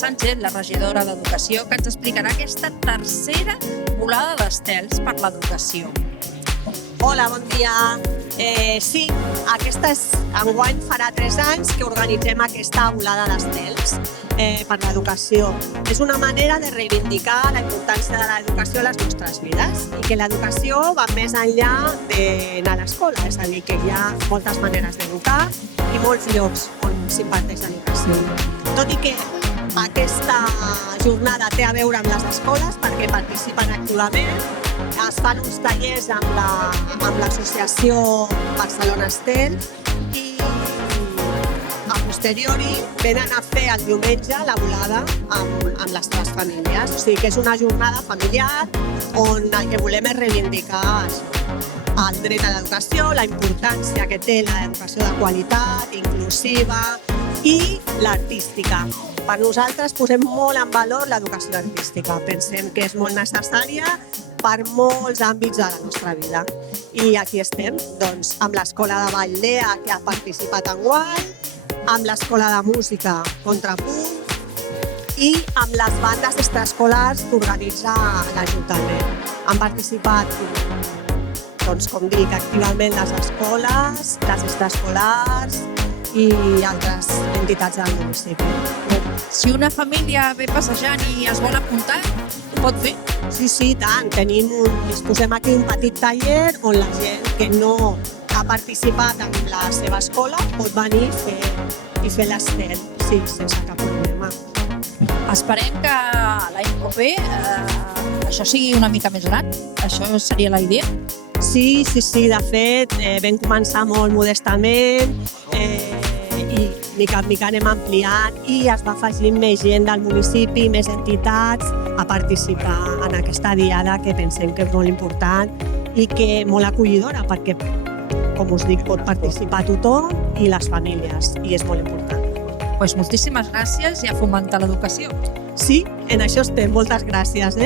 Sánchez, la regidora d'Educació, que ens explicarà aquesta tercera volada d'estels per l'educació. Hola, bon dia. Sí, enguany farà 3 anys que organitzem aquesta volada d'estels per l'educació. És una manera de reivindicar la importància de l'educació a les nostres vides i que l'educació va més enllà d'anar a l'escola, és a dir, que hi ha moltes maneres d'educar i molts llocs on s'imparteix l'educació. Tot i que aquesta jornada té a veure amb les escoles perquè participen activament, es fan uns tallers amb l'associació Barcelona Estel i a posteriori venen a fer el diumenge la volada amb les seves famílies. O sigui que és una jornada familiar on el que volem és reivindicar el dret a l'educació, la importància que té l'educació de qualitat, inclusiva i l'artística. Per nosaltres posem molt en valor l'educació artística. Pensem que és molt necessària per molts àmbits de la nostra vida. I aquí estem, doncs, amb l'Escola de Ball Lea, que ha participat enguany, amb l'Escola de Música Contrapunt i amb les bandes extraescolars que organitza l'Ajuntament. Han participat, doncs, com dic, activament les escoles, les extraescolars i altres entitats del municipi. Si una família ve passejant i es vol apuntar, ho pot fer? Sí, tant. Disposem aquí un petit taller on la gent que no ha participat en la seva escola pot venir i fer l'estel, sí, sense cap problema. Esperem que l'any proper això sigui una mica més gran. Això seria la idea? Sí. De fet, vam començar molt modestament i mica en mica anem ampliant i es va afegint més gent del municipi, més entitats a participar en aquesta diada que pensem que és molt important i que molt acollidora perquè, com us dic, pot participar tothom i les famílies i és molt important. Doncs moltíssimes gràcies i a fomentar l'educació. Sí, en això estem. Moltes gràcies.